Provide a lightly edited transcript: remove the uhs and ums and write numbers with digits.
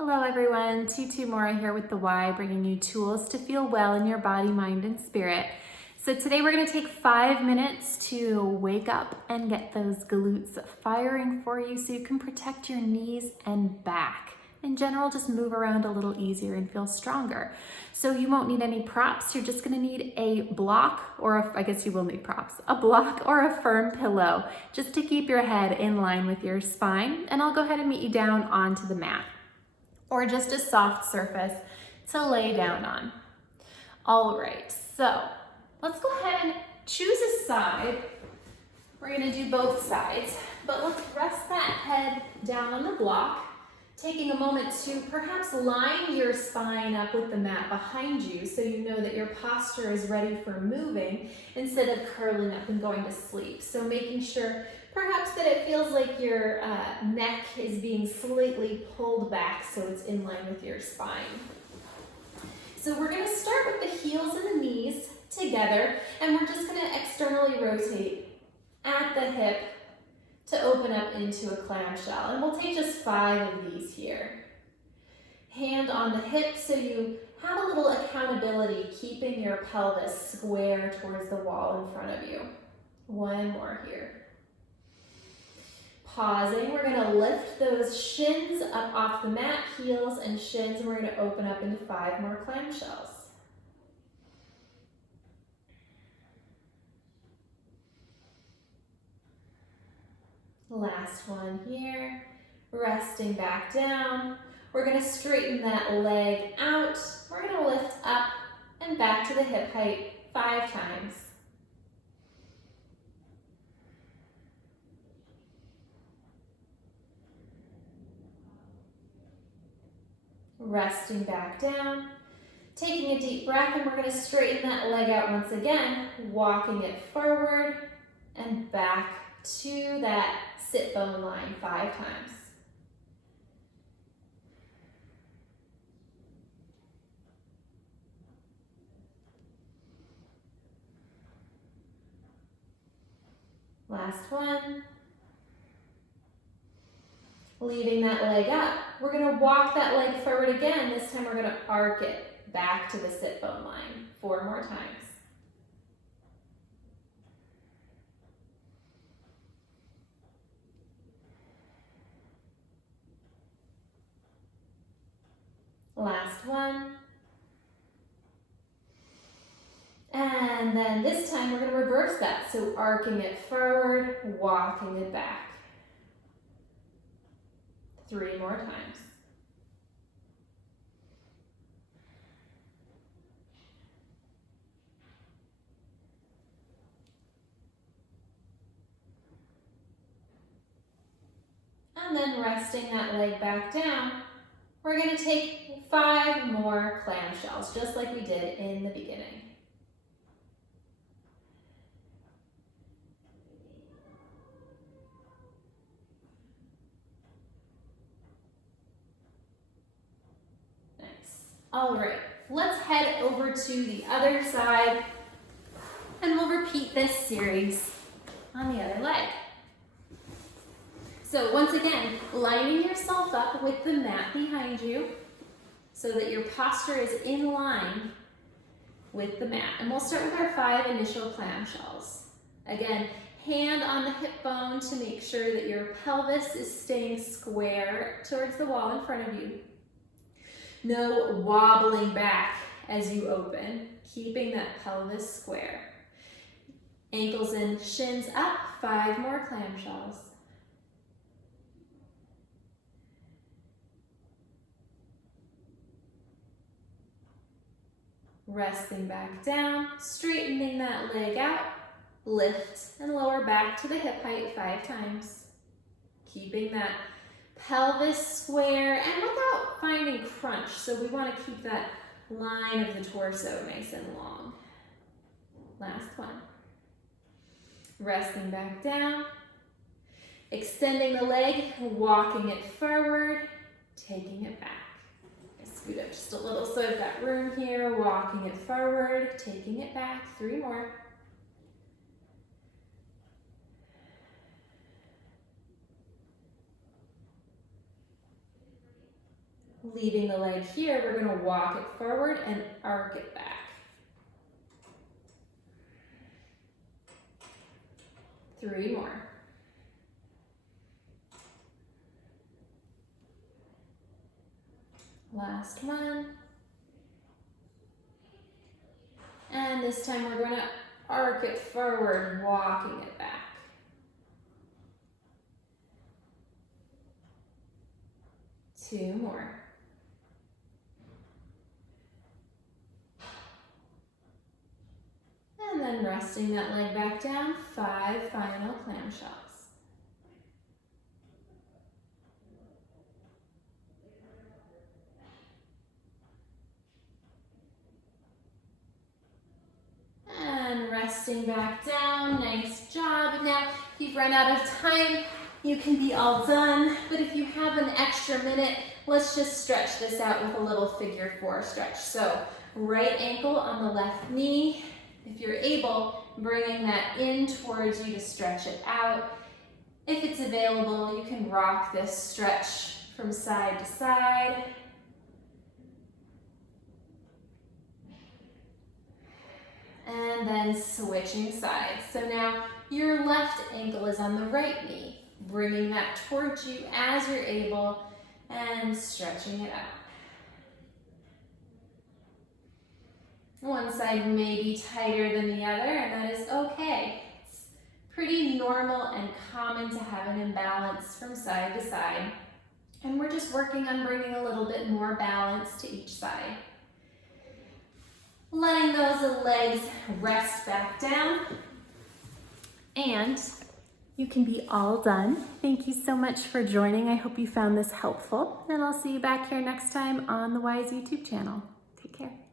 Hello everyone, Tutu Mora here with The Why, bringing you tools to feel well in your body, mind, and spirit. So today we're going to take 5 minutes to wake up and get those glutes firing for you so you can protect your knees and back. In general, just move around a little easier and feel stronger. So you won't need any props. You're just going to need a block, or I guess you will need props, a block or a firm pillow, just to keep your head in line with your spine. And I'll go ahead and meet you down onto the mat, or just a soft surface to lay down on. All right, so let's go ahead and choose a side. We're gonna do both sides, but let's rest that head down on the block, taking a moment to perhaps line your spine up with the mat behind you so you know that your posture is ready for moving instead of curling up and going to sleep. So making sure perhaps that it feels like your neck is being slightly pulled back so it's in line with your spine. So we're gonna start with the heels and the knees together, and we're just gonna externally rotate at the hip to open up into a clamshell. And we'll take just 5 of these here. Hand on the hip so you have a little accountability, keeping your pelvis square towards the wall in front of you. 1 more here. Pausing, we're gonna lift those shins up off the mat, heels and shins, and we're gonna open up into 5 more clamshells. Last one here, resting back down. We're gonna straighten that leg out. We're gonna lift up and back to the hip height 5 times. Resting back down, taking a deep breath, and we're going to straighten that leg out once again, walking it forward and back to that sit bone line 5 times. Last one. Leaving that leg up, we're going to walk that leg forward again. This time we're going to arc it back to the sit bone line 4 more times. Last one. And then this time we're going to reverse that. So arcing it forward, walking it back. 3 more times. And then resting that leg back down, we're going to take 5 more clamshells, just like we did in the beginning. All right, let's head over to the other side, and we'll repeat this series on the other leg. So once again, lining yourself up with the mat behind you so that your posture is in line with the mat. And we'll start with our 5 initial clamshells. Again, hand on the hip bone to make sure that your pelvis is staying square towards the wall in front of you. No wobbling back as you open, keeping that pelvis square. Ankles in, shins up, 5 more clamshells. Resting back down, straightening that leg out, lift and lower back to the hip height 5 times. Keeping that pelvis square and without finding crunch, so we want to keep that line of the torso nice and long. Last one. Resting back down, extending the leg, walking it forward, taking it back. Scoot up just a little so I've got room here, walking it forward, taking it back, 3 more. Leaving the leg here, we're gonna walk it forward and arc it back. Three more. Last one. And this time we're going to arc it forward, walking it back. Two more. And then resting that leg back down, 5 final clamshells. And resting back down, nice job. Now, if you've run out of time, you can be all done, but if you have an extra minute, let's just stretch this out with a little figure 4 stretch. So, right ankle on the left knee. If you're able, bringing that in towards you to stretch it out. If it's available, you can rock this stretch from side to side. And then switching sides. So now your left ankle is on the right knee, bringing that towards you as you're able and stretching it out. One side may be tighter than the other, and that is okay. It's pretty normal and common to have an imbalance from side to side. And we're just working on bringing a little bit more balance to each side. Letting those legs rest back down. And you can be all done. Thank you so much for joining. I hope you found this helpful. And I'll see you back here next time on the Wise YouTube channel. Take care.